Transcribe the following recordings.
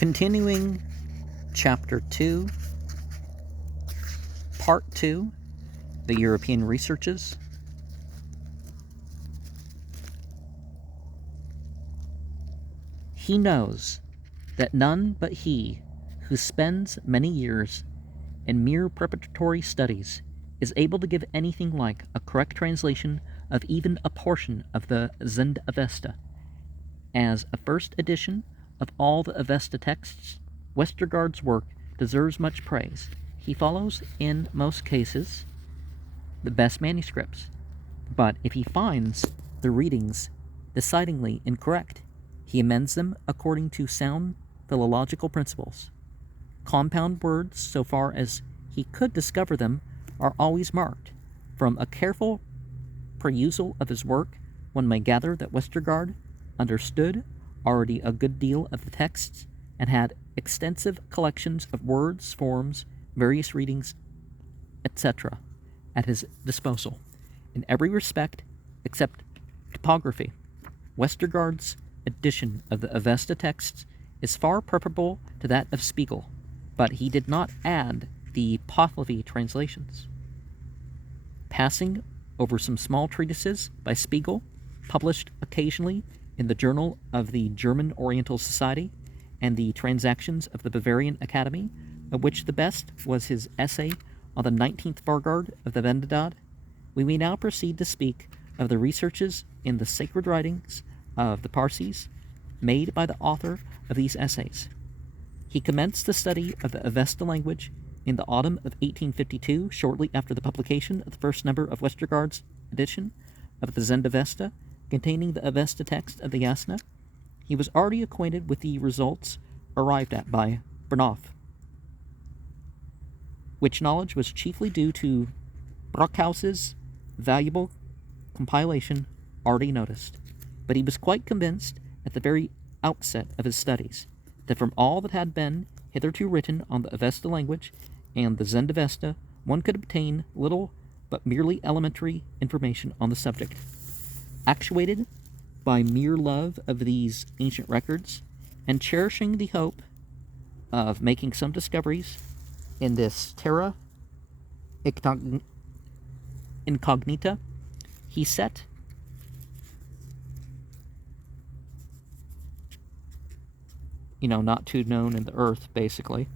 Continuing Chapter 2, Part 2, the European Researches. He knows that none but he who spends many years in mere preparatory studies is able to give anything like a correct translation of even a portion of the Zend Avesta. As a first edition of all the Avesta texts, Westergaard's work deserves much praise. He follows, in most cases, the best manuscripts, but if he finds the readings decidedly incorrect, he amends them according to sound philological principles. Compound words, so far as he could discover them, are always marked. From a careful perusal of his work, one may gather that Westergaard understood already a good deal of the texts and had extensive collections of words, forms, various readings, etc. at his disposal. In every respect, except typography, Westergaard's edition of the Avesta texts is far preferable to that of Spiegel, but he did not add the Pahlavi translations. Passing over some small treatises by Spiegel, published occasionally in the Journal of the German Oriental Society and the Transactions of the Bavarian Academy, of which the best was his essay on the 19th Vargard of the Vendidad, we may now proceed to speak of the researches in the sacred writings of the Parsis made by the author of these essays. He commenced the study of the Avesta language in the autumn of 1852, shortly after the publication of the first number of Westergaard's edition of the Zend Avesta, containing the Avesta text of the Yasna. He was already acquainted with the results arrived at by Burnouf, which knowledge was chiefly due to Brockhaus's valuable compilation already noticed, but he was quite convinced at the very outset of his studies that from all that had been hitherto written on the Avesta language and the Zend Avesta, one could obtain little but merely elementary information on the subject. Actuated by mere love of these ancient records, and cherishing the hope of making some discoveries in this terra incognita, he set not too known in the earth, basically.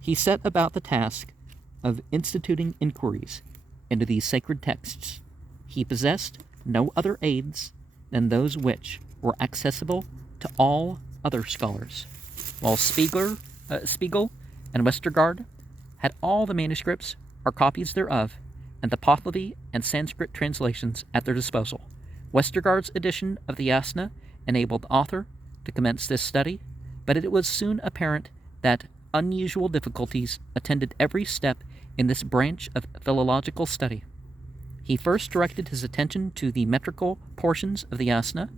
He set about the task of instituting inquiries into these sacred texts. He possessed no other aids than those which were accessible to all other scholars, while Spiegel and Westergaard had all the manuscripts or copies thereof, and the Pahlavi and Sanskrit translations at their disposal. Westergaard's edition of the Yasna enabled the author to commence this study, but it was soon apparent that unusual difficulties attended every step in this branch of philological study. He first directed his attention to the metrical portions of the Yasna,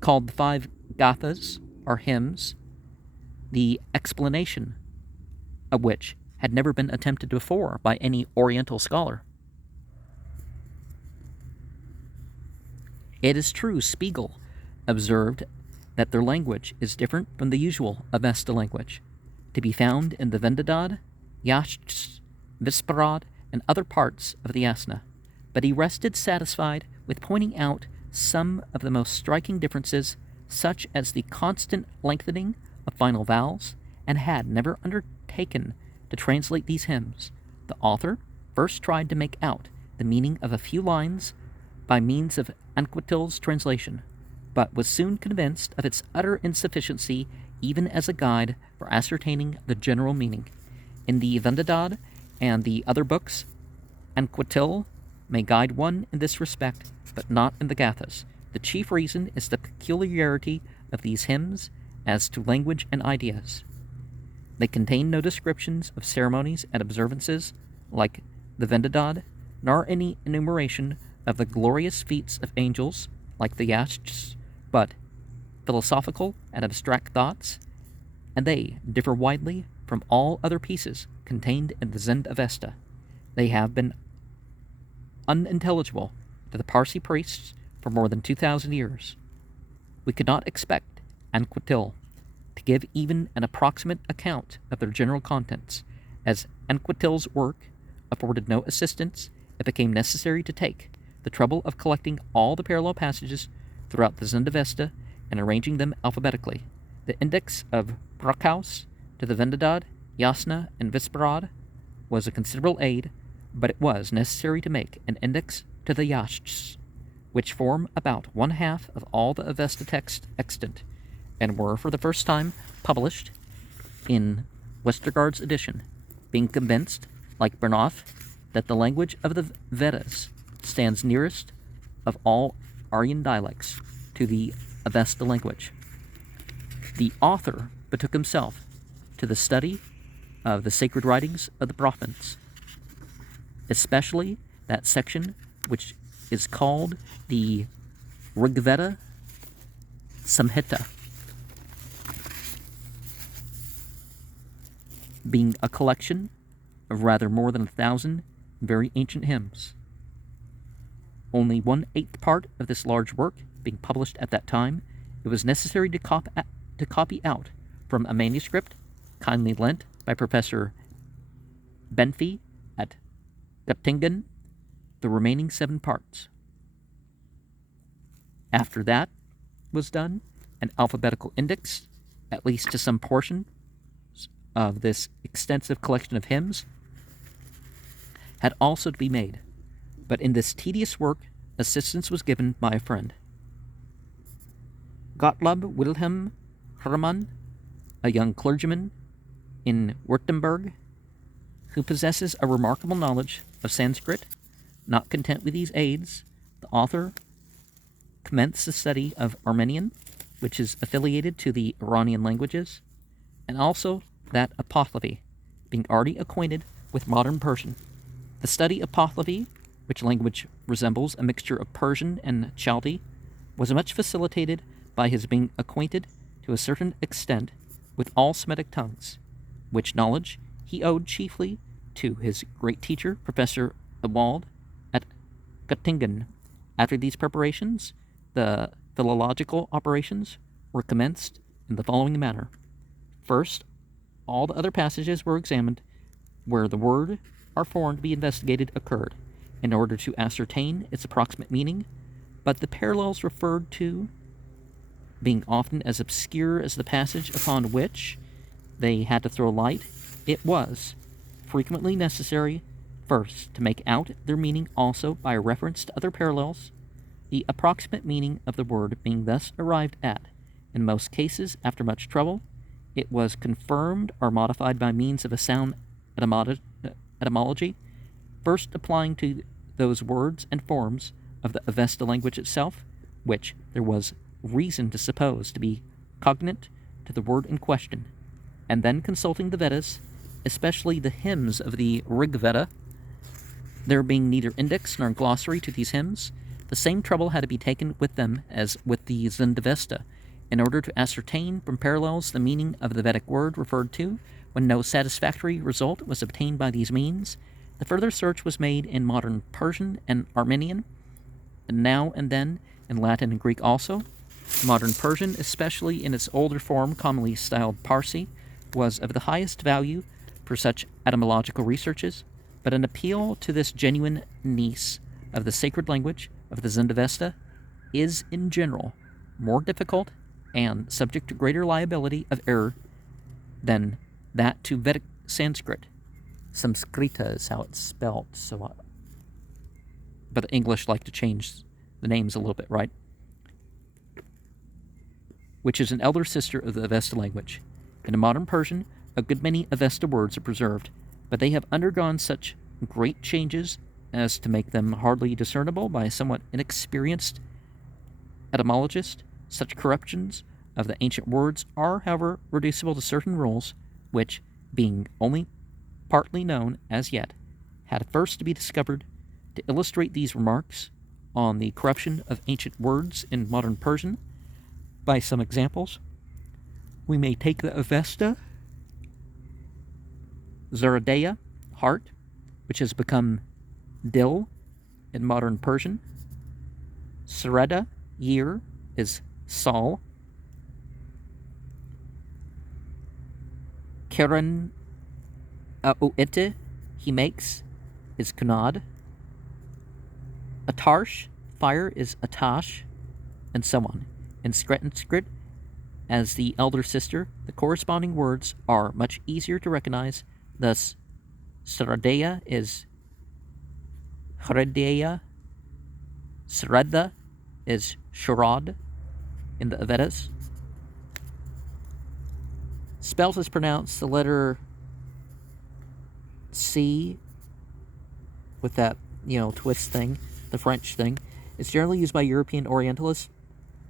called the 5 gathas, or hymns, the explanation of which had never been attempted before by any Oriental scholar. It is true, Spiegel observed that their language is different from the usual Avesta language, to be found in the Vendidad, Yashts, Visparad, and other parts of the Yasna, but he rested satisfied with pointing out some of the most striking differences, such as the constant lengthening of final vowels, and had never undertaken to translate these hymns. The author first tried to make out the meaning of a few lines by means of Anquetil's translation, but was soon convinced of its utter insufficiency even as a guide for ascertaining the general meaning. In the Vendidad and the other books, Anquetil may guide one in this respect, but not in the Gathas. The chief reason is the peculiarity of these hymns as to language and ideas. They contain no descriptions of ceremonies and observances, like the Vendidad, nor any enumeration of the glorious feats of angels, like the Yashts, but philosophical and abstract thoughts, and they differ widely from all other pieces contained in the Zend Avesta. They have been unintelligible to the Parsi priests for more than 2,000 years. We could not expect Anquetil to give even an approximate account of their general contents, as Anquetil's work afforded no assistance, it became necessary to take the trouble of collecting all the parallel passages throughout the Zendavesta and arranging them alphabetically. The index of Brockhaus to the Vendidad, Jasna, and Visparad was a considerable aid, but it was necessary to make an index to the Yachts, which form about one half of all the Avesta texts extant, and were for the first time published in Westergaard's edition, being convinced, like Bernoff, that the language of the Vedas stands nearest of all Aryan dialects to the Avesta language. The author betook himself to the study of the sacred writings of the Brahmins, especially that section which is called the Rigveda Samhita, being a collection of rather more than 1,000 very ancient hymns. Only 1/8 part of this large work being published at that time, it was necessary to copy out from a manuscript kindly lent by Professor Benfey at Göttingen the remaining 7 parts. After that was done, an alphabetical index, at least to some portion of this extensive collection of hymns, had also to be made, but in this tedious work assistance was given by a friend. Gottlob Wilhelm Hermann, a young clergyman in Württemberg, who possesses a remarkable knowledge of Sanskrit. Not content with these aids, the author commenced the study of Armenian, which is affiliated to the Iranian languages, and also that of Pahlavi, being already acquainted with modern Persian. The study of Pahlavi, which language resembles a mixture of Persian and Chaldee, was much facilitated by his being acquainted to a certain extent with all Semitic tongues, which knowledge he owed chiefly to his great teacher, Professor Ewald, at Göttingen. After these preparations, the philological operations were commenced in the following manner. First, all the other passages were examined where the word or form to be investigated occurred, in order to ascertain its approximate meaning, but the parallels referred to being often as obscure as the passage upon which they had to throw light, it was frequently necessary first to make out their meaning also by reference to other parallels, the approximate meaning of the word being thus arrived at. In most cases, after much trouble, it was confirmed or modified by means of a sound etymology, first applying to those words and forms of the Avesta language itself, which there was reason to suppose to be cognate to the word in question, and then consulting the Vedas, especially the hymns of the Rigveda. There being neither index nor glossary to these hymns, the same trouble had to be taken with them as with the Zendavesta, in order to ascertain from parallels the meaning of the Vedic word referred to. When no satisfactory result was obtained by these means, the further search was made in modern Persian and Armenian, and now and then in Latin and Greek also. Modern Persian, especially in its older form commonly styled Parsi, was of the highest value for such etymological researches, but an appeal to this genuine niece of the sacred language of the Zendavesta is, in general, more difficult and subject to greater liability of error than that to Vedic Sanskrit. Samskrita is how it's spelled, but the English like to change the names a little bit, right? Which is an elder sister of the Avesta language. In modern Persian, a good many Avesta words are preserved, but they have undergone such great changes as to make them hardly discernible by a somewhat inexperienced etymologist. Such corruptions of the ancient words are, however, reducible to certain rules, which, being only partly known as yet, had first to be discovered. To illustrate these remarks on the corruption of ancient words in modern Persian, by some examples, we may take the Avesta Zaradeya, heart, which has become Dil in modern Persian. Sareda, year, is Sol. Keren Uite he makes is kunad. Atarsh, fire, is atash, and so on. In Sanskrit, as the elder sister, the corresponding words are much easier to recognize. Thus, Sradeya is Hrideya, Sraddha is Sharad in the Vedas. Spelt is pronounced the letter C with that, twist thing, the French thing. It's generally used by European Orientalists.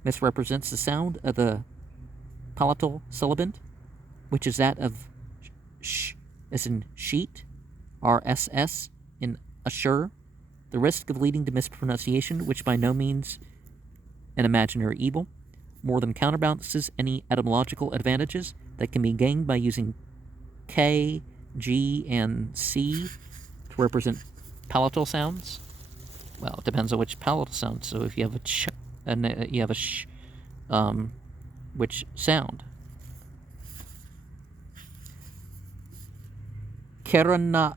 Misrepresents the sound of the palatal sibilant, which is that of sh, as in sheet, RSS in assure. The risk of leading to mispronunciation, which by no means an imaginary evil, more than counterbalances any etymological advantages that can be gained by using K, G, and C to represent palatal sounds. Well, it depends on which palatal sound. So if you have a ch, and you have a sh, which sound? Kerana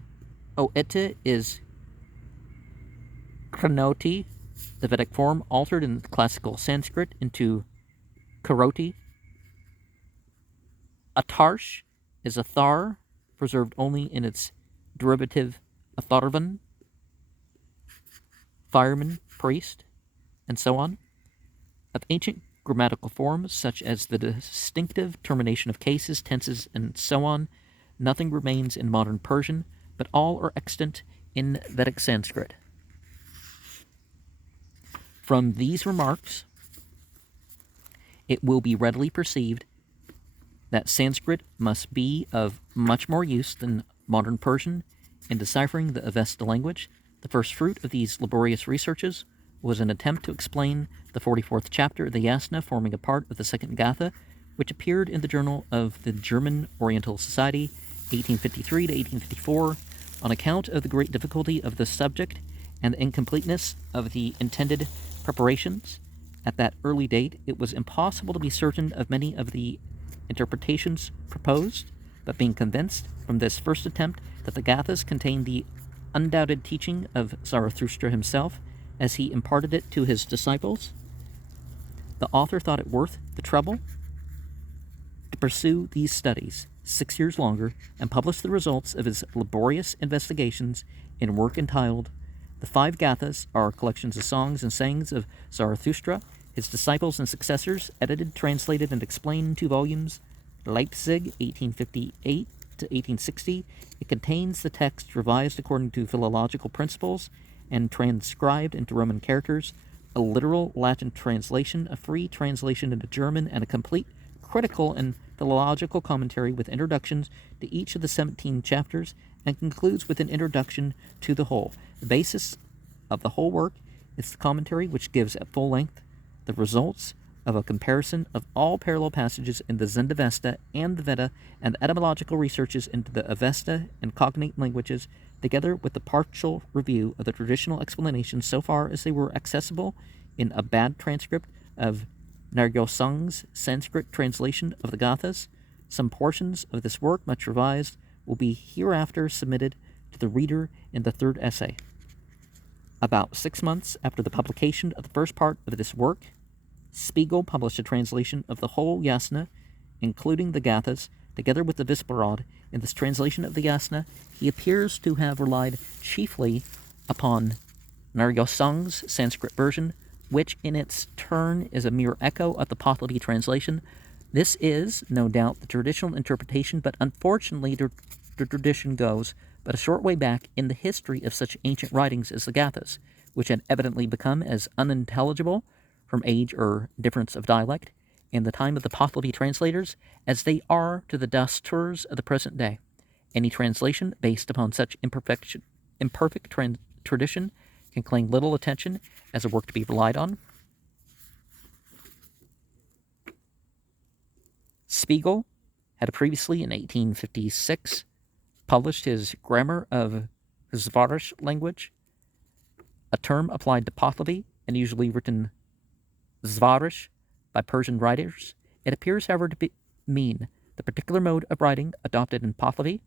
Oete is Kranoti, the Vedic form, altered in classical Sanskrit into Karoti. Atarsh is Athar, preserved only in its derivative Atharvan, fireman, priest, and so on. Of ancient grammatical forms, such as the distinctive termination of cases, tenses, and so on, nothing remains in modern Persian, but all are extant in Vedic Sanskrit. From these remarks, it will be readily perceived that Sanskrit must be of much more use than modern Persian in deciphering the Avesta language. The first fruit of these laborious researches was an attempt to explain the 44th chapter of the Yasna, forming a part of the second Gatha, which appeared in the Journal of the German Oriental Society, 1853 to 1854, on account of the great difficulty of the subject and the incompleteness of the intended preparations. At that early date, it was impossible to be certain of many of the interpretations proposed, but being convinced from this first attempt that the Gathas contained the undoubted teaching of Zarathustra himself, as he imparted it to his disciples, the author thought it worth the trouble to pursue these studies 6 years longer and publish the results of his laborious investigations in a work entitled The Five Gathas, are collections of songs and sayings of Zarathustra, his disciples and successors, edited, translated, and explained in 2 volumes, Leipzig, 1858 to 1860. It contains the text revised according to philological principles and transcribed into Roman characters, a literal Latin translation, a free translation into German, and a complete critical and philological commentary with introductions to each of the 17 chapters, and concludes with an introduction to the whole. The basis of the whole work is the commentary, which gives at full length the results of a comparison of all parallel passages in the Zendavesta and the Veda, and the etymological researches into the Avesta and cognate languages, together with the partial review of the traditional explanations so far as they were accessible in a bad transcript of Naryosang's Sanskrit translation of the Gathas. Some portions of this work, much revised, will be hereafter submitted to the reader in the third essay. About 6 months after the publication of the first part of this work, Spiegel published a translation of the whole Yasna, including the Gathas, together with the Visparad. In this translation of the Yasna, he appears to have relied chiefly upon Naryosang's Sanskrit version, which in its turn is a mere echo of the Pahlavi translation. This is, no doubt, the traditional interpretation, but unfortunately the tradition goes but a short way back in the history of such ancient writings as the Gathas, which had evidently become as unintelligible from age or difference of dialect in the time of the Pahlavi translators as they are to the Dasturs of the present day. Any translation based upon such imperfect tradition can claim little attention as a work to be relied on. Spiegel had previously, in 1856, published his Grammar of Zvarish language, a term applied to Pahlavi and usually written Zvarish by Persian writers. It appears, however, to mean the particular mode of writing adopted in Pahlavi,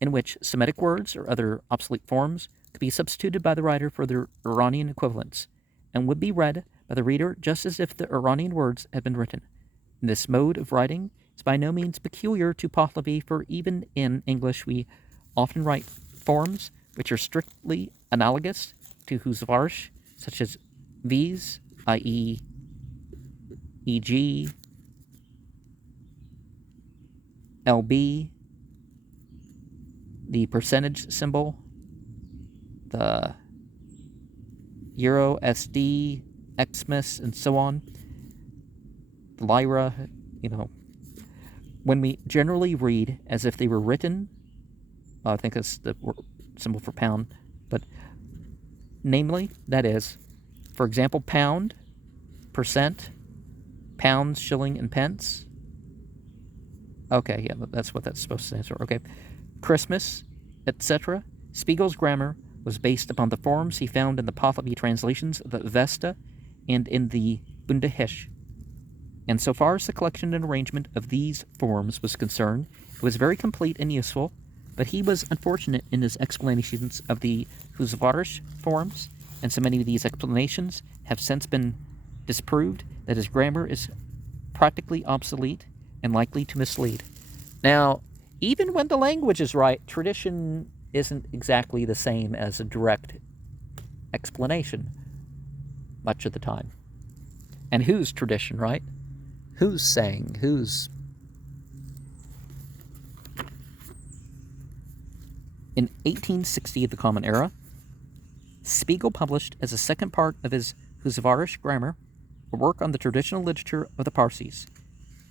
in which Semitic words or other obsolete forms could be substituted by the writer for their Iranian equivalents, and would be read by the reader just as if the Iranian words had been written. This mode of writing is by no means peculiar to Pahlavi, for even in English we often write forms which are strictly analogous to Huzvarsh, such as V's, i.e., e.g., LB, the percentage symbol, the Euro, SD, Xmas, and so on, the Lyra, when we generally read as if they were written, I think that's the symbol for pound, but namely, that is, for example, pound, percent, pounds, shilling, and pence. Okay, yeah, that's what that's supposed to stand for. Okay. Christmas, etc. Spiegel's grammar was based upon the forms he found in the Pahlavi translations of the Vesta and in the Bundahish. And so far as the collection and arrangement of these forms was concerned, it was very complete and useful, but he was unfortunate in his explanations of the Huzvarish forms, and so many of these explanations have since been disproved that his grammar is practically obsolete and likely to mislead. Now, even when the language is right, tradition isn't exactly the same as a direct explanation much of the time. And whose tradition, right? Who's saying? Who's... In 1860, of the Common Era, Spiegel published as a second part of his Huzvarish grammar a work on the traditional literature of the Parsis,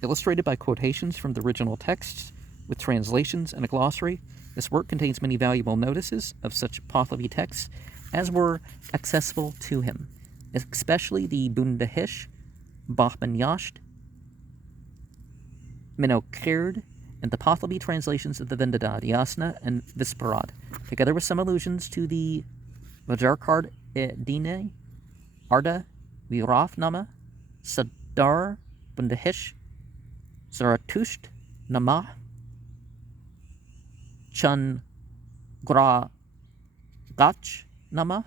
illustrated by quotations from the original texts with translations and a glossary. This work contains many valuable notices of such Pahlavi texts as were accessible to him, especially the Bundahish, Bahman Yasht, Minokird, and the Pahlavi translations of the Vendadad, Yasna, and Visparad, together with some allusions to the Vajarkard Dine, Arda, Viraf Nama, Sadar, Bundahish, Zaratusht, Namah, Chun Gra Gach Nama,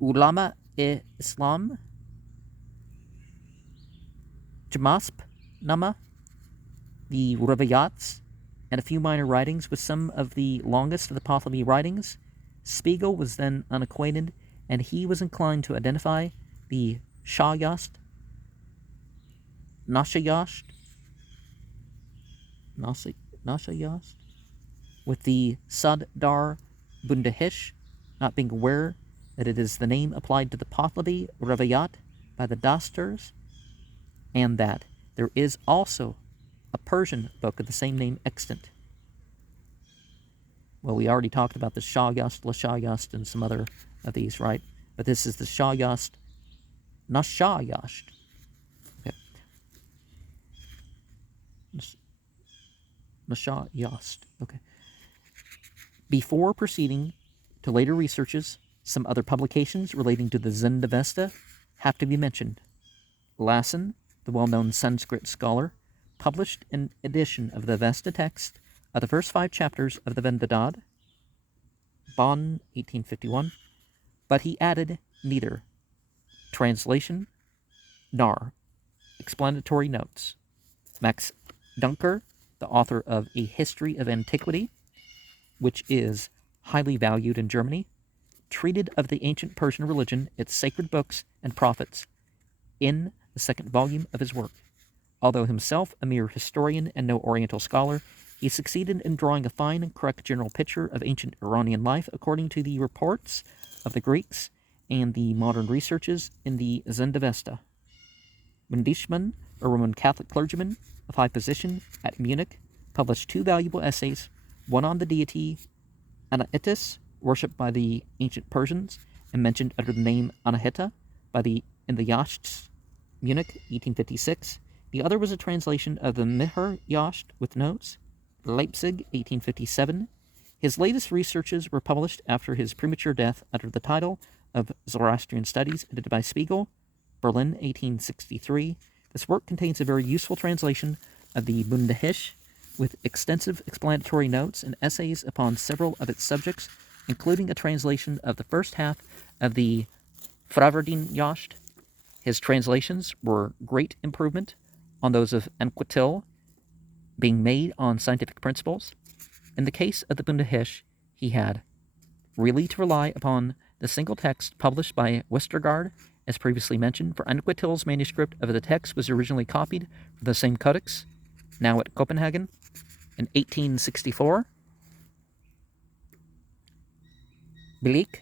Ulama e Islam, Jamasp Nama, the Rivayats, and a few minor writings with some of the longest of the Pahlavi writings. Spiegel was then unacquainted, and he was inclined to identify the Shayast, Nashayast, with the Saddar Bundahish, not being aware that it is the name applied to the Pahlavi Rivayat by the Dasturs, and that there is also a Persian book of the same name extant. Well, we already talked about the Shayast, Lashayast, and some other of these, right? But this is the Shayast, Nashayast. Okay. Nashayast. Okay. Before proceeding to later researches, some other publications relating to the Zendavesta have to be mentioned. Lassen, the well-known Sanskrit scholar, published an edition of the Vesta text of the first 5 chapters of the Vendadad, Bonn, 1851, but he added neither translation nor explanatory notes. Max Dunker, the author of A History of Antiquity, which is highly valued in Germany, treated of the ancient Persian religion, its sacred books and prophets, in the second volume of his work. Although himself a mere historian and no Oriental scholar, he succeeded in drawing a fine and correct general picture of ancient Iranian life according to the reports of the Greeks and the modern researches in the Zendavesta. Mendishman, a Roman Catholic clergyman of high position at Munich, published 2 valuable essays, one on the deity Anahitis, worshipped by the ancient Persians and mentioned under the name Anahita in the Yashts, Munich, 1856. The other was a translation of the Mihr Yasht with notes, Leipzig, 1857. His latest researches were published after his premature death under the title of Zoroastrian Studies, edited by Spiegel, Berlin, 1863. This work contains a very useful translation of the Bundahish, with extensive explanatory notes and essays upon several of its subjects, including a translation of the first half of the Fraverdinjast. His translations were great improvement on those of Anquetil, being made on scientific principles. In the case of the Bundahish, he had really to rely upon the single text published by Westergaard, as previously mentioned, for Anquetil's manuscript of the text was originally copied from the same codex, now at Copenhagen, in 1864. Bilik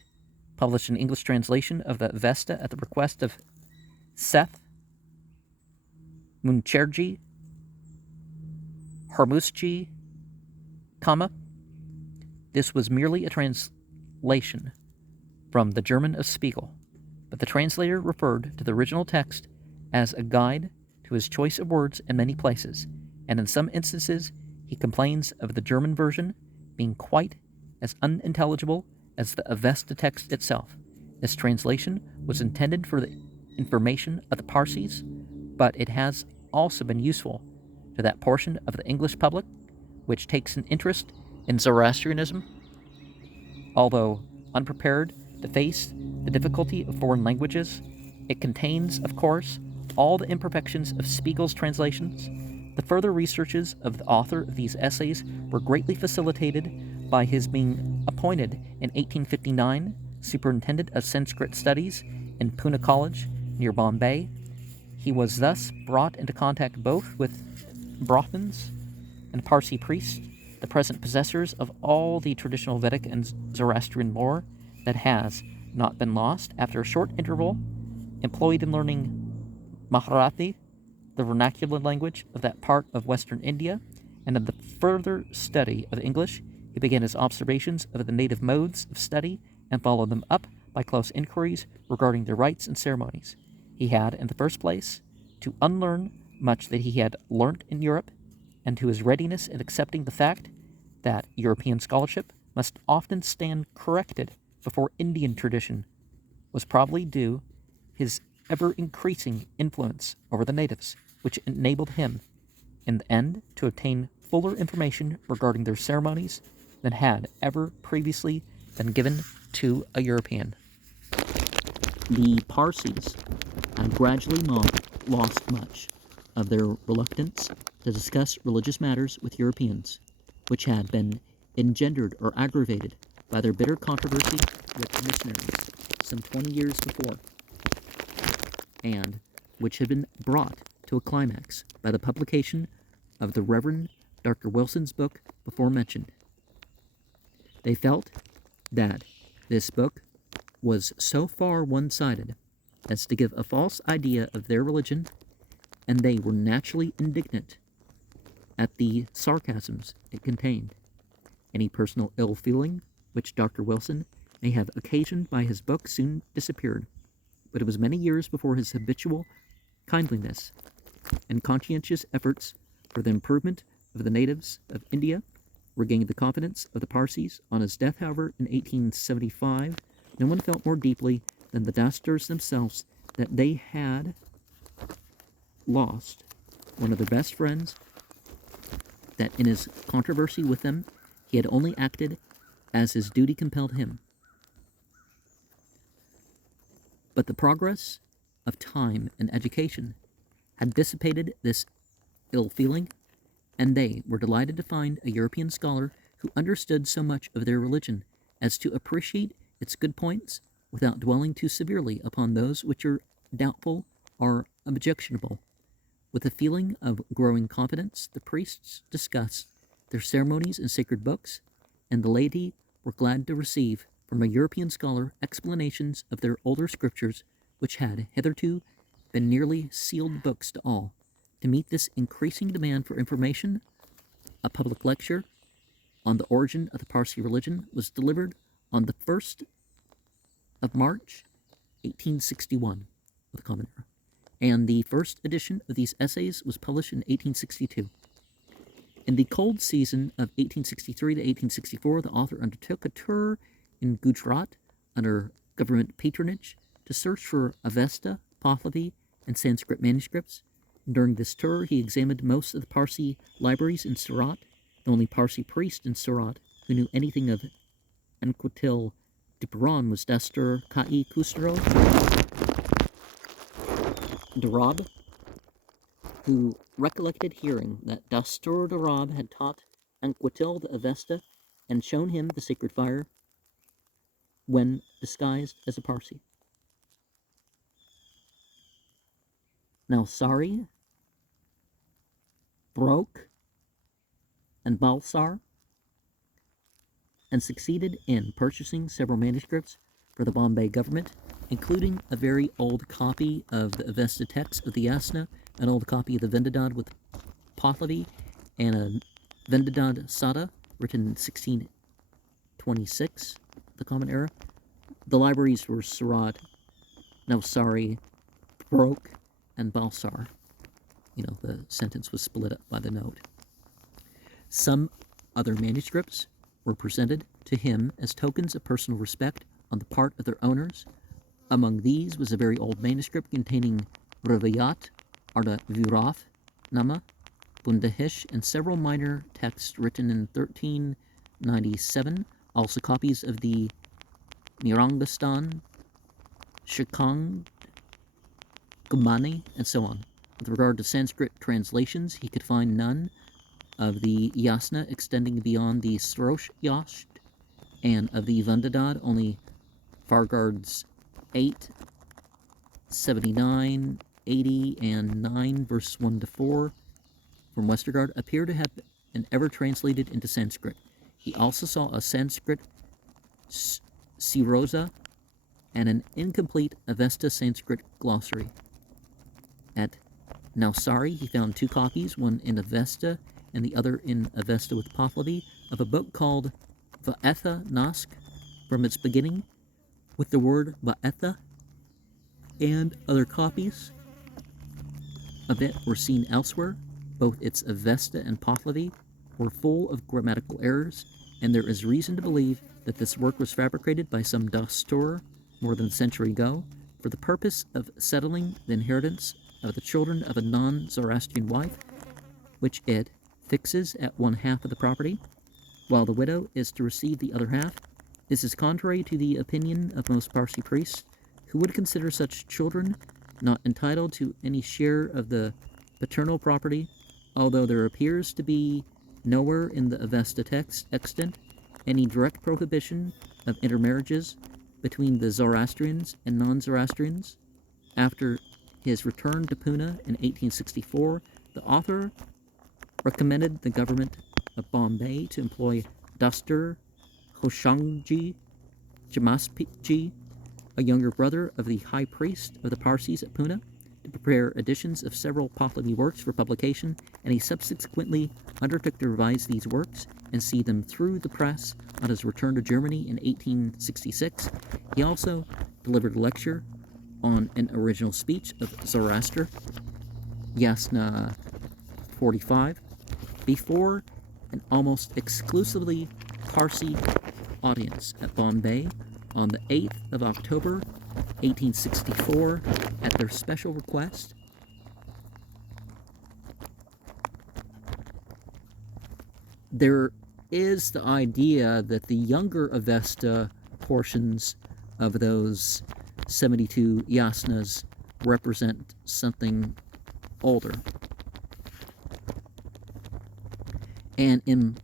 published an English translation of the Vesta at the request of Seth Muncherji Hormusji Kama. This was merely a translation from the German of Spiegel, but the translator referred to the original text as a guide to his choice of words in many places, and in some instances he complains of the German version being quite as unintelligible as the Avesta text itself. This translation was intended for the information of the Parsis, but it has also been useful to that portion of the English public which takes an interest in Zoroastrianism. Although unprepared to face the difficulty of foreign languages, it contains, of course, all the imperfections of Spiegel's translations. The further researches of the author of these essays were greatly facilitated by his being appointed in 1859 superintendent of Sanskrit studies in Pune College near Bombay. He was thus brought into contact both with Brahmins and Parsi priests, the present possessors of all the traditional Vedic and Zoroastrian lore that has not been lost. After a short interval employed in learning Marathi, the vernacular language of that part of Western India, and in the further study of English, he began his observations of the native modes of study and followed them up by close inquiries regarding their rites and ceremonies. He had, in the first place, to unlearn much that he had learnt in Europe, and to his readiness in accepting the fact that European scholarship must often stand corrected before Indian tradition was probably due his ever-increasing influence over the natives, which enabled him, in the end, to obtain fuller information regarding their ceremonies than had ever previously been given to a European. The Parsis had gradually lost much of their reluctance to discuss religious matters with Europeans, which had been engendered or aggravated by their bitter controversy with the missionaries some 20 years before, and which had been brought to a climax by the publication of the Reverend Dr. Wilson's book before mentioned. They felt that this book was so far one-sided as to give a false idea of their religion, and they were naturally indignant at the sarcasms it contained. Any personal ill feeling which Dr. Wilson may have occasioned by his book soon disappeared, but it was many years before his habitual kindliness and conscientious efforts for the improvement of the natives of India regained the confidence of the Parsis. On his death, however, in 1875, no one felt more deeply than the Dastars themselves that they had lost one of their best friends, that in his controversy with them he had only acted as his duty compelled him. But the progress of time and education had dissipated this ill feeling, and they were delighted to find a European scholar who understood so much of their religion as to appreciate its good points without dwelling too severely upon those which are doubtful or objectionable. With a feeling of growing confidence, the priests discussed their ceremonies and sacred books, and the laity were glad to receive from a European scholar explanations of their older scriptures, which had hitherto been nearly sealed books to all. To meet this increasing demand for information, a public lecture on the origin of the Parsi religion was delivered on the 1st of March, 1861, of the Common Era, and the first edition of these essays was published in 1862. In the cold season of 1863 to 1864, the author undertook a tour in Gujarat under government patronage to search for Avesta, Pahlavi, and Sanskrit manuscripts. During this tour, he examined most of the Parsi libraries in Surat. The only Parsi priest in Surat who knew anything of Anquetil Duperon was Dastur Kai Khusro Darab, who recollected hearing that Dastur Darab had taught Anquetil the Avesta and shown him the sacred fire when disguised as a Parsi. Now Sari, Broke, and Balsar, and succeeded in purchasing several manuscripts for the Bombay government, including a very old copy of the Avesta text of the Yasna, an old copy of the Vendidad with Pahlavi, and a Vendidad Sada, written in 1626, the Common Era. The libraries were Surat, Navsari, Broke, and Balsar. The sentence was split up by the note. Some other manuscripts were presented to him as tokens of personal respect on the part of their owners. Among these was a very old manuscript containing Rivayat, Arda Viraf, Nama, Bundahish, and several minor texts written in 1397, also copies of the Nirangastan, Shikang, Gumani, and so on. With regard to Sanskrit translations, he could find none of the Yasna extending beyond the Srosh Yasht, and of the Vendidad, only Fargard's 8, 79, 80, and 9, verse 1 to 4 from Westergaard appear to have been ever translated into Sanskrit. He also saw a Sanskrit Siroza and an incomplete Avesta Sanskrit glossary. At Navsari, he found two copies, one in Avesta and the other in Avesta with Pahlavi, of a book called Vaetha Nask from its beginning, with the word Vaetha, and other copies of it were seen elsewhere. Both its Avesta and Pahlavi were full of grammatical errors, and there is reason to believe that this work was fabricated by some Dastur more than a century ago for the purpose of settling the inheritance of the children of a non-Zoroastrian wife, which it fixes at one half of the property, while the widow is to receive the other half. This is contrary to the opinion of most Parsi priests, who would consider such children not entitled to any share of the paternal property, although there appears to be nowhere in the Avesta text extant any direct prohibition of intermarriages between the Zoroastrians and non-Zoroastrians. After his return to Pune in 1864, the author recommended the government of Bombay to employ Dastur Hoshangji Jamaspji, a younger brother of the high priest of the Parsis at Pune, to prepare editions of several Pahlavi works for publication, and he subsequently undertook to revise these works and see them through the press on his return to Germany in 1866. He also delivered a lecture on an original speech of Zoroaster, Yasna 45, before an almost exclusively Parsi audience at Bombay on the 8th of October, 1864, at their special request. There is the idea that the younger Avesta portions of those 72 yasnas represent something older. And in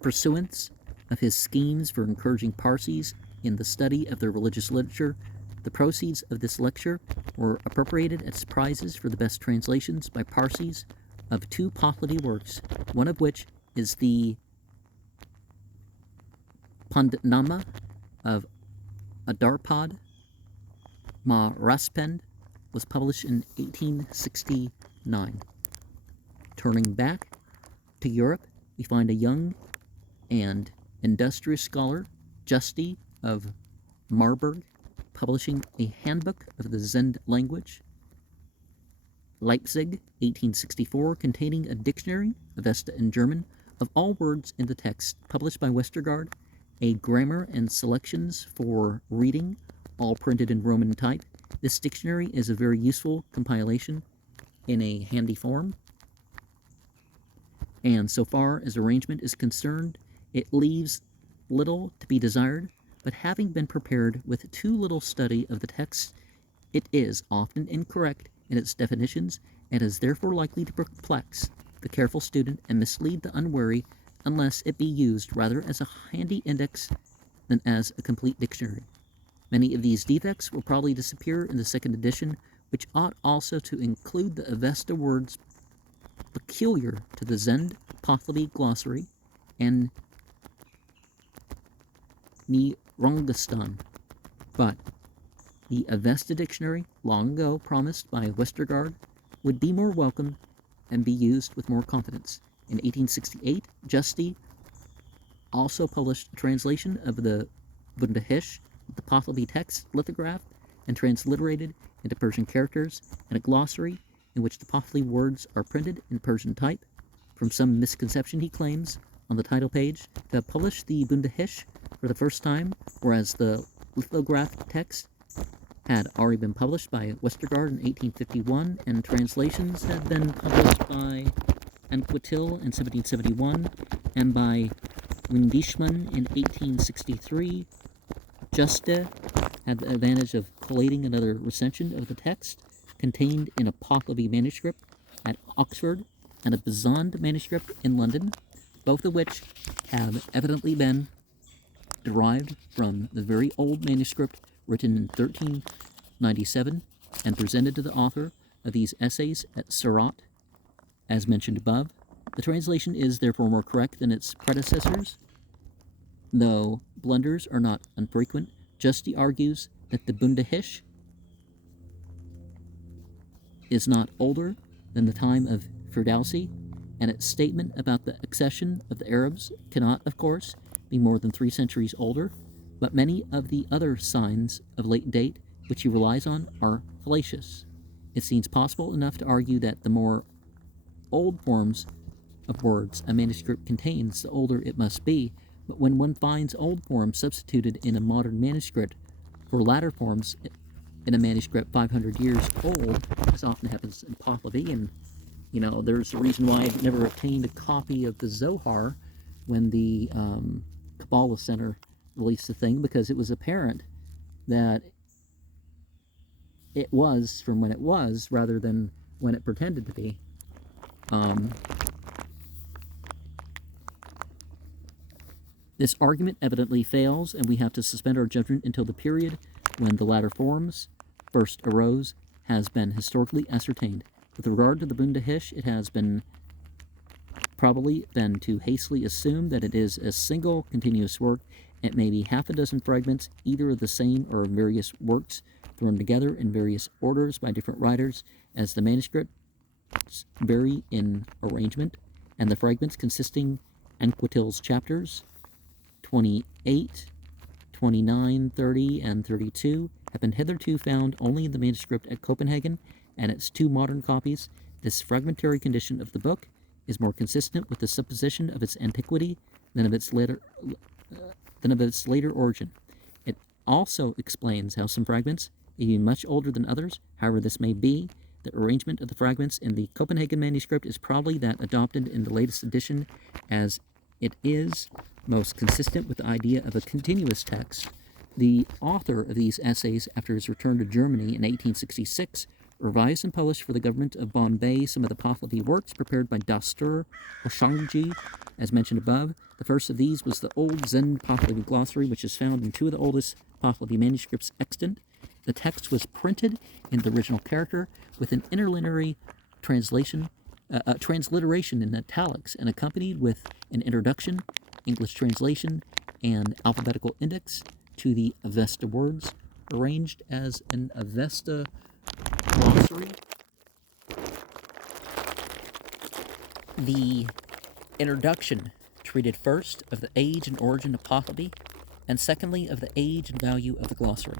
pursuance of his schemes for encouraging Parsis in the study of their religious literature, the proceeds of this lecture were appropriated as prizes for the best translations by Parsis of two Pahlavi works, one of which is the Panditnama of Adarpad Maharaspend, was published in 1869. Turning back to Europe, we find a young and industrious scholar, Justy of Marburg, publishing a handbook of the Zend language. Leipzig, 1864, containing a dictionary, Avesta in German, of all words in the text, published by Westergaard, a grammar and selections for reading, all printed in Roman type. This dictionary is a very useful compilation in a handy form, and so far as arrangement is concerned, it leaves little to be desired, but having been prepared with too little study of the text, it is often incorrect in its definitions and is therefore likely to perplex the careful student and mislead the unwary unless it be used rather as a handy index than as a complete dictionary. Many of these defects will probably disappear in the second edition, which ought also to include the Avesta words peculiar to the Zend Pothlaby glossary and Nirangastan. But the Avesta dictionary, long ago promised by Westergaard, would be more welcome and be used with more confidence. In 1868, Justy also published a translation of the Bundahish, the Pothlaby text lithographed and transliterated into Persian characters, and a glossary in which the Pothlaby words are printed in Persian type. From some misconception, he claims, on the title page, to have published the Bundahish for the first time, whereas the lithographed text had already been published by Westergaard in 1851, and translations had been published by Anquetil in 1771 and by Windishman in 1863. Juste had the advantage of collating another recension of the text contained in a Pothlaby manuscript at Oxford and a Bezond manuscript in London, both of which have evidently been derived from the very old manuscript written in 1397 and presented to the author of these essays at Surat, as mentioned above. The translation is therefore more correct than its predecessors, though blunders are not unfrequent. Justy argues that the Bundahish is not older than the time of Firdausi, and its statement about the accession of the Arabs cannot, of course, be more than 3 centuries older, but many of the other signs of late date which he relies on are fallacious. It seems possible enough to argue that the more old forms of words a manuscript contains, the older it must be, but when one finds old forms substituted in a modern manuscript for latter forms in a manuscript 500 years old, as often happens in Pothlaby, and there's a reason why I've never obtained a copy of the Zohar when the Kabbalah Center released the thing, because it was apparent that it was from when it was rather than when it pretended to be. This argument evidently fails, and we have to suspend our judgment until the period when the latter forms first arose has been historically ascertained. With regard to the Bundahish, it has been probably been too hastily assumed that it is a single continuous work. It may be half a dozen fragments, either of the same or of various works, thrown together in various orders by different writers, as the manuscripts vary in arrangement, and the fragments consisting Anquetil's chapters 28, 29, 30, and 32 have been hitherto found only in the manuscript at Copenhagen and its 2 modern copies. This fragmentary condition of the book is more consistent with the supposition of its antiquity than of its later origin. It also explains how some fragments may be much older than others. However this may be, the arrangement of the fragments in the Copenhagen manuscript is probably that adopted in the latest edition, as it is most consistent with the idea of a continuous text. The author of these essays, after his return to Germany in 1866, revised and published for the government of Bombay some of the Pothlaby works prepared by Dastur Hoshangji, as mentioned above. The first of these was the Old Zend Pothlaby glossary, which is found in 2 of the oldest Pothlaby manuscripts extant. The text was printed in the original character with an interlinear transliteration in italics, and accompanied with an introduction, English translation, and alphabetical index to the Avesta words, arranged as an Avesta glossary. The introduction treated first of the age and origin of Pothlaby, and secondly of the age and value of the glossary,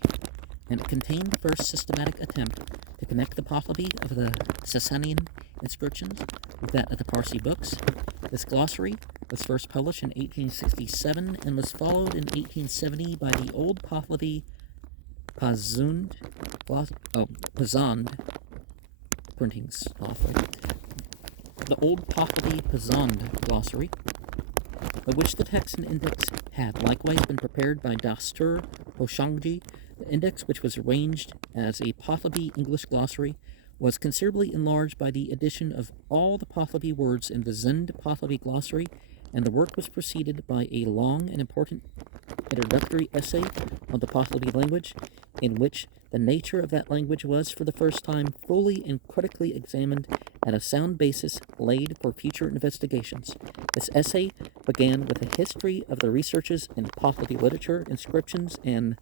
and it contained the first systematic attempt to connect the Pothlaby of the Sasanian inscriptions with that of the Parsi books. This glossary was first published in 1867 and was followed in 1870 by the Old Pothlaby Pazand printings author. The Old Pahlavi Pazand glossary, of which the text and index had likewise been prepared by Dastur Hoshangji. The index, which was arranged as a Pahlavi English glossary, was considerably enlarged by the addition of all the Pahlavi words in the Zend Pahlavi glossary, and the work was preceded by a long and important introductory essay on the Pahlavi language, in which the nature of that language was for the first time fully and critically examined and a sound basis laid for future investigations. This essay began with a history of the researches in Pahlavi literature, inscriptions, and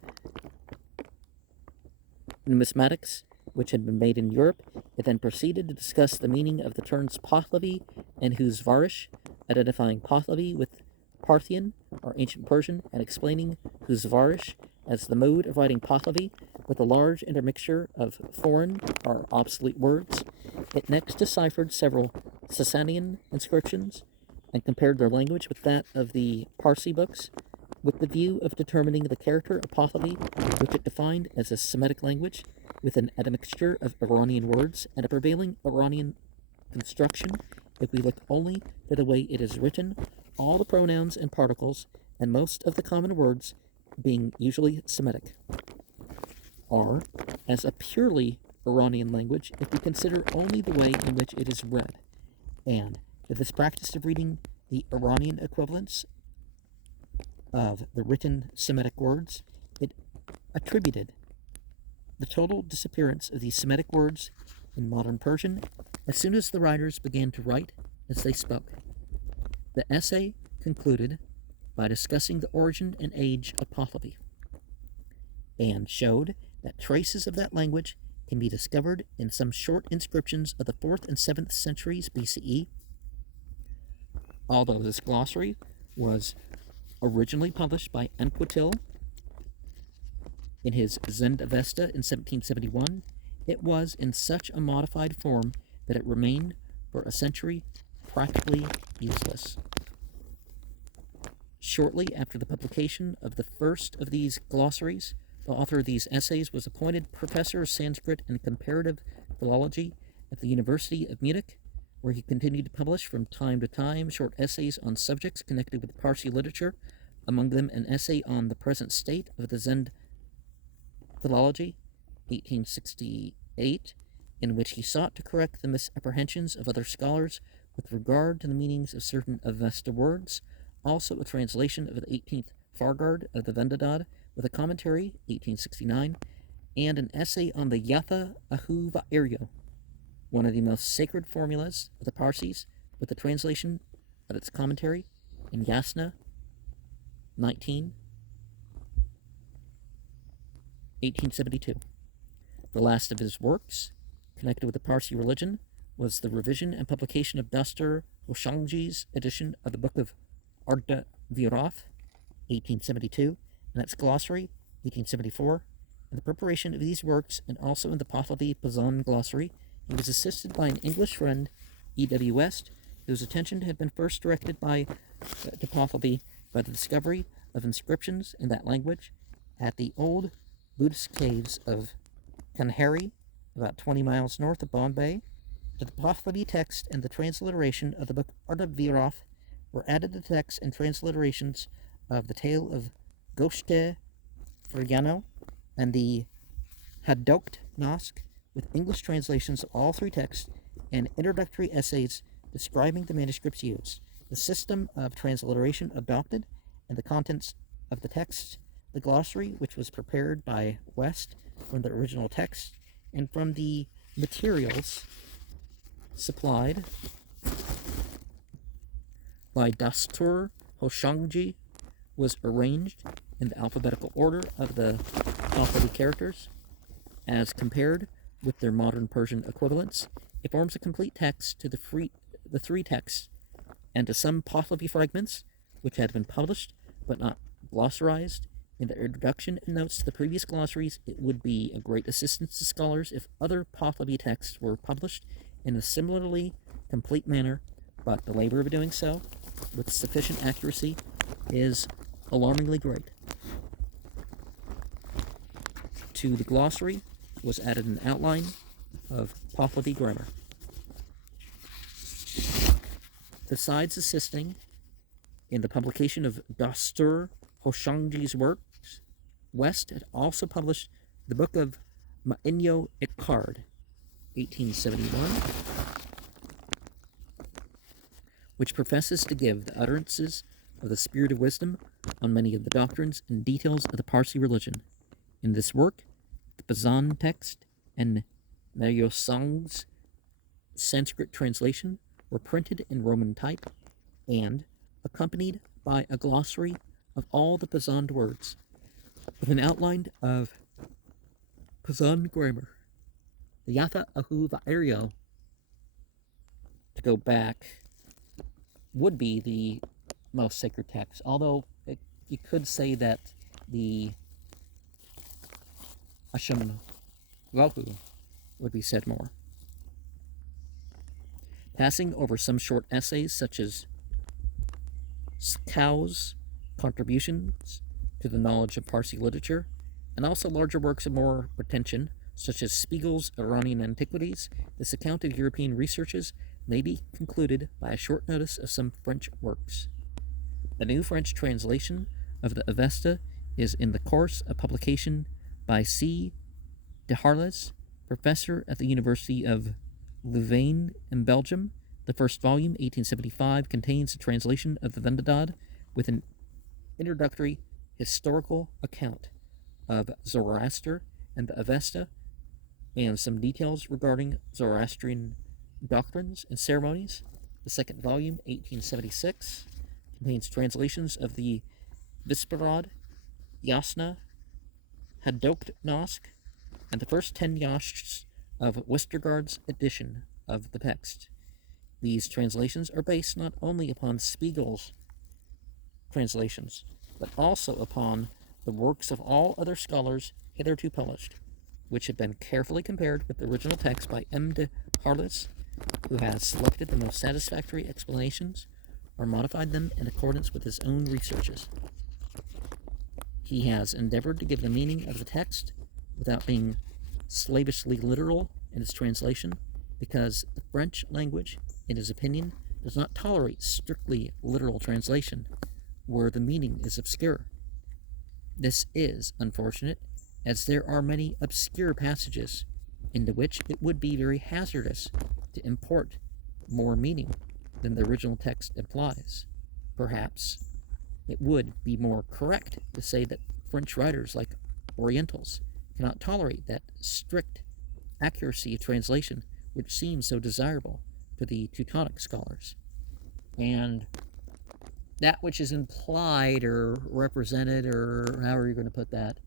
numismatics which had been made in Europe. It then proceeded to discuss the meaning of the terms Pahlavi and Huzvarish, identifying Pahlavi with Parthian, or ancient Persian, and explaining Huzvarish as the mode of writing Pahlavi with a large intermixture of foreign or obsolete words. It next deciphered several Sasanian inscriptions and compared their language with that of the Parsi books, with the view of determining the character of Pahlavi, which it defined as a Semitic language with an admixture of Iranian words and a prevailing Iranian construction. If we look only to the way it is written, all the pronouns and particles, and most of the common words, being usually Semitic, are as a purely Iranian language if we consider only the way in which it is read, and that this practice of reading the Iranian equivalents of the written Semitic words, it attributed the total disappearance of these Semitic words in modern Persian as soon as the writers began to write as they spoke. The essay concluded by discussing the origin and age of Pahlavi, and showed that traces of that language can be discovered in some short inscriptions of the 4th and 7th centuries BCE. Although this glossary was originally published by Enquetil in his Zend Avesta in 1771, it was in such a modified form that it remained for a century practically useless. Shortly after the publication of the first of these glossaries, the author of these essays was appointed professor of Sanskrit and comparative philology at the University of Munich, where he continued to publish from time to time short essays on subjects connected with Parsi literature, among them an essay on the present state of the Zend philology, 1868, in which he sought to correct the misapprehensions of other scholars with regard to the meanings of certain Avesta words, also a translation of the 18th Fargard of the Vendadad with a commentary, 1869, and an essay on the Yatha Ahuva Iryo, one of the most sacred formulas of the Parsis, with a translation of its commentary in Yasna, 19, 1872. The last of his works, connected with the Parsi religion, was the revision and publication of Dastur Hoshangji's edition of the Book of Arda Viraf, 1872, and its glossary, 1874. In the preparation of these works, and also in the Pahlavi Pazan glossary, he was assisted by an English friend, E.W. West, whose attention had been first directed to Pahlavi by the discovery of inscriptions in that language at the old Buddhist caves of Kanheri, about 20 miles north of Bombay. To the Pahlavi text and the transliteration of the book Arda Viraf were added the texts and transliterations of the tale of Goshte Friano and the Hadokt Nask, with English translations of all three texts and introductory essays describing the manuscripts used, the system of transliteration adopted, and the contents of the text, the glossary, which was prepared by West from the original text and from the materials supplied by Dastur Hoshangji, was arranged in the alphabetical order of the Pahlavi characters, as compared with their modern Persian equivalents. It forms a complete text to the three texts, and to some Pahlavi fragments, which had been published but not glossarized in the introduction and notes to the previous glossaries. It would be a great assistance to scholars if other Pahlavi texts were published in a similarly complete manner, but the labor of doing so with sufficient accuracy is alarmingly great. To the glossary was added an outline of Pahlavi grammar. Besides assisting in the publication of Dastur Hoshangji's works, West had also published the book of Ma'inyo Ikkard, 1871, which professes to give the utterances of the spirit of wisdom on many of the doctrines and details of the Parsi religion. In this work, the Pazan text and Mayosang's Sanskrit translation were printed in Roman type and accompanied by a glossary of all the Pazan words, with an outline of Pazan grammar. The Yatha Ahu Va'ario, to go back, would be the most sacred text, although you could say that the Asham Vahu would be said more. Passing over some short essays such as Cow's contributions to the knowledge of Parsi literature, and also larger works of more pretension, such as Spiegel's Iranian Antiquities, this account of European researches may be concluded by a short notice of some French works. The new French translation of the Avesta is in the course of publication by C. de Harles, professor at the University of Louvain in Belgium. The first volume, 1875, contains a translation of the Vendidad with an introductory historical account of Zoroaster and the Avesta, and some details regarding Zoroastrian doctrines and ceremonies. The second volume, 1876, contains translations of the Visparad, Yasna, Hadokt Nosk, and the first 10 yashts of Westergaard's edition of the text. These translations are based not only upon Spiegel's translations, but also upon the works of all other scholars hitherto published, which have been carefully compared with the original text by M. de Harles, who has selected the most satisfactory explanations or modified them in accordance with his own researches. He has endeavored to give the meaning of the text without being slavishly literal in its translation, because the French language, in his opinion, does not tolerate strictly literal translation, where the meaning is obscure. This is unfortunate, as there are many obscure passages into which it would be very hazardous to import more meaning than the original text implies. Perhaps it would be more correct to say that French writers, like Orientals, cannot tolerate that strict accuracy of translation which seems so desirable to the Teutonic scholars. And that which is implied or represented, or however you're going to put that,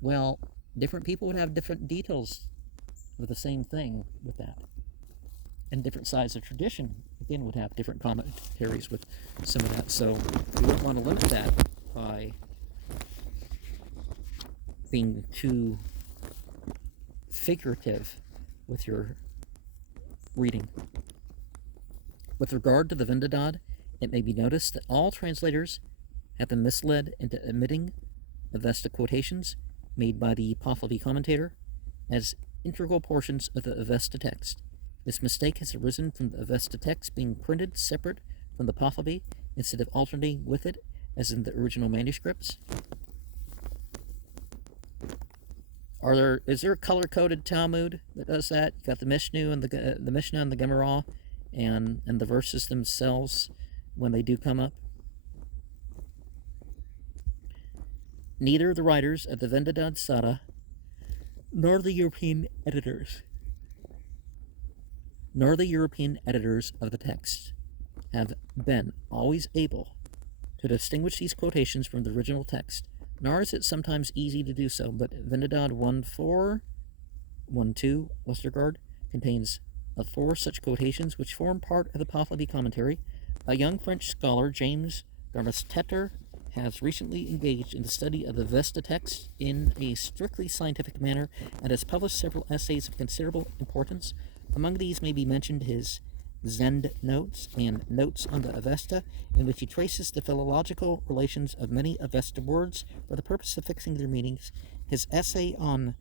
well, different people would have different details of the same thing with that. And different sides of tradition, again, would have different commentaries with some of that. So you wouldn't want to limit that by being too figurative with your reading. With regard to the Vendidad, it may be noticed that all translators have been misled into admitting Avesta quotations made by the Pahlavi commentator as integral portions of the Avesta text. This mistake has arisen from the Avesta text being printed separate from the Pahlavi instead of alternating with it as in the original manuscripts. Is there a color-coded Talmud that does that? You got the Mishnah and the Mishnah and the Gemara, and the verses themselves when they do come up. Neither the writers of the Vendidad Sara nor the European editors of the text have been always able to distinguish these quotations from the original text, nor is it sometimes easy to do so, but Vendidad 1.4, 1.2, Westergaard, contains 4 such quotations which form part of the Pahlavi commentary. A young French scholar, James Garmastetter, has recently engaged in the study of the Vesta text in a strictly scientific manner and has published several essays of considerable importance. Among these may be mentioned his Zend Notes and Notes on the Avesta, in which he traces the philological relations of many Avesta words for the purpose of fixing their meanings, his essay on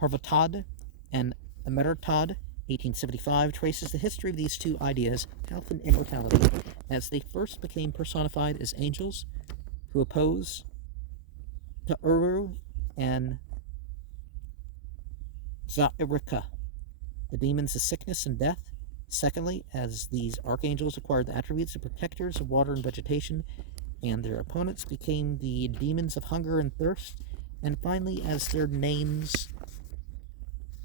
Harvatad, And Emertad, 1875, traces the history of these two ideas, health and immortality, as they first became personified as angels who oppose to Uru and Zairika, the demons of sickness and death. Secondly, as these archangels acquired the attributes of protectors of water and vegetation, and their opponents became the demons of hunger and thirst. And finally, as their names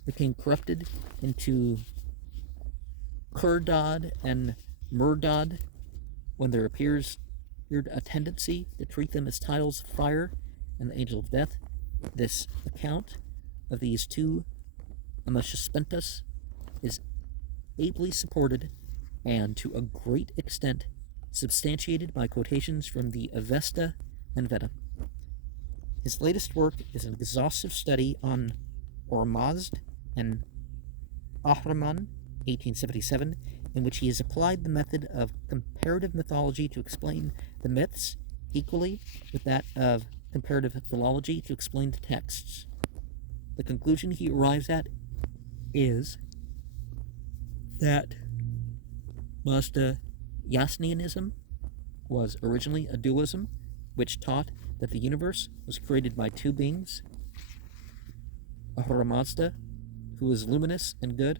became corrupted into Kurdad and Murdad, when there appeared a tendency to treat them as titles of fire and the angel of death. This account of these two Amashaspentas is ably supported and to a great extent substantiated by quotations from the Avesta and Veda. His latest work is an exhaustive study on Ormazd and Ahriman, 1877, in which he has applied the method of comparative mythology to explain the myths, equally with that of comparative philology to explain the texts. The conclusion he arrives at is that Mazda Yasnianism was originally a dualism which taught that the universe was created by two beings, Ahura Mazda, who is luminous and good,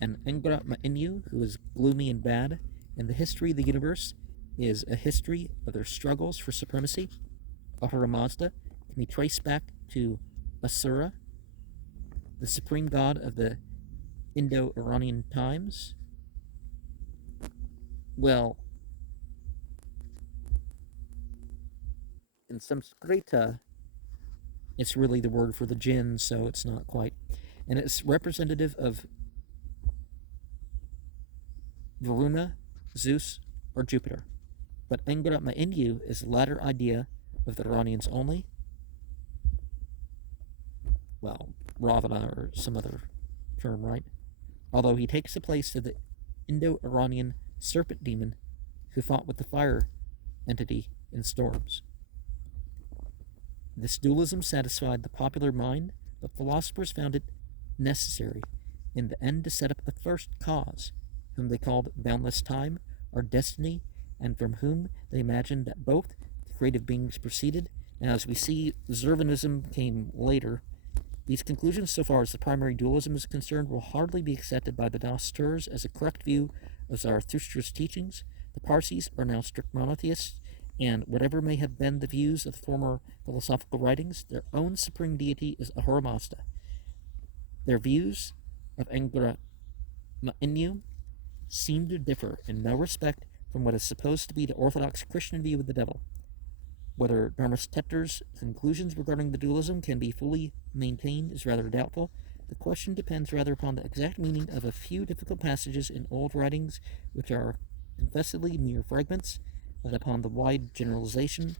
and Engra Ma'inyu, who is gloomy and bad, and the history of the universe is a history of their struggles for supremacy. Ahura Mazda can be traced back to Asura, the supreme god of the Indo-Iranian times. Well, in Samskrita, it's really the word for the jinn, so it's not quite. And it's representative of Varuna, Zeus, or Jupiter. But Engra Ma'inyu is the latter idea of the Iranians only. Well, Ravana or some other term, right? Although he takes the place of the Indo-Iranian serpent demon who fought with the fire entity in storms. This dualism satisfied the popular mind, but philosophers found it necessary in the end to set up a first cause, whom they called boundless time or destiny, and from whom they imagined that both the creative beings proceeded, and as we see, Zervanism came later. These conclusions, so far as the primary dualism is concerned, will hardly be accepted by the Nosters as a correct view of Zarathustra's teachings. The Parsis are now strict monotheists, and whatever may have been the views of the former philosophical writings, their own supreme deity is Ahura Mazda. Their views of Engra Ma'inyu seem to differ in no respect from what is supposed to be the orthodox Christian view of the devil. Whether Dharmastetter's conclusions regarding the dualism can be fully maintained is rather doubtful. The question depends rather upon the exact meaning of a few difficult passages in old writings, which are confessedly mere fragments, than upon the wide generalizations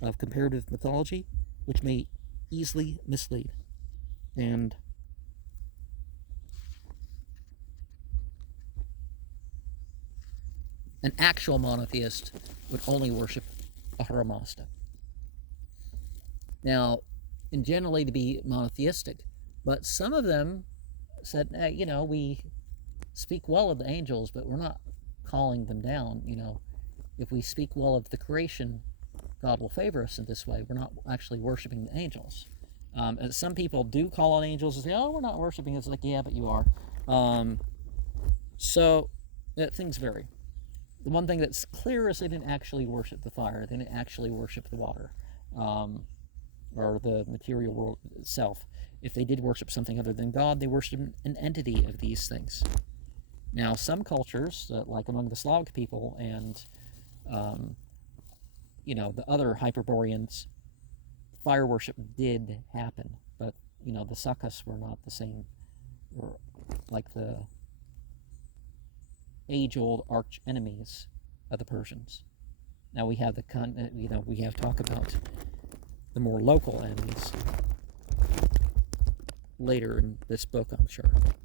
of comparative mythology, which may easily mislead. And an actual monotheist would only worship Ahura Mazda. Now, and generally to be monotheistic, but some of them said, we speak well of the angels, but we're not calling them down. If we speak well of the creation, God will favor us in this way. We're not actually worshiping the angels. And some people do call on angels and say, we're not worshiping. It's like, yeah, but you are. So things vary. The one thing that's clear is they didn't actually worship the fire. They didn't actually worship the water, or the material world itself. If they did worship something other than God, they worshiped an entity of these things. Now, some cultures, like among the Slavic people and, the other Hyperboreans, fire worship did happen. But, the Sakas were not the same, or like the age-old arch enemies of the Persians. Now we have we have talk about the more local enemies later in this book, I'm sure.